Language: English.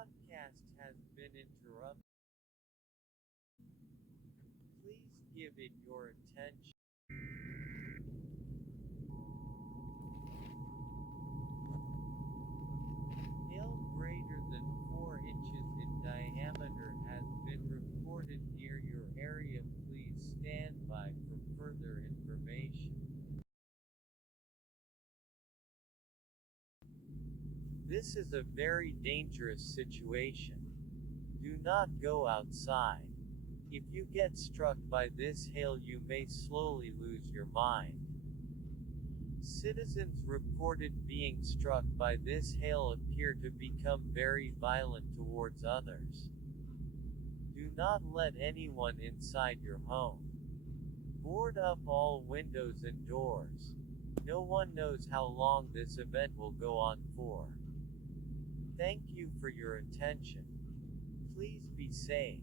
broadcast has been interrupted. Please give it your attention. Hail greater than 4 inches in diameter has been reported near your area. Please stand by for further information. This is a very dangerous situation. Do not go outside. If you get struck by this hail, you may slowly lose your mind. Citizens reported being struck by this hail appear to become very violent towards others. Do not let anyone inside your home. Board up all windows and doors. No one knows how long this event will go on for. Thank you for your attention. Please be safe.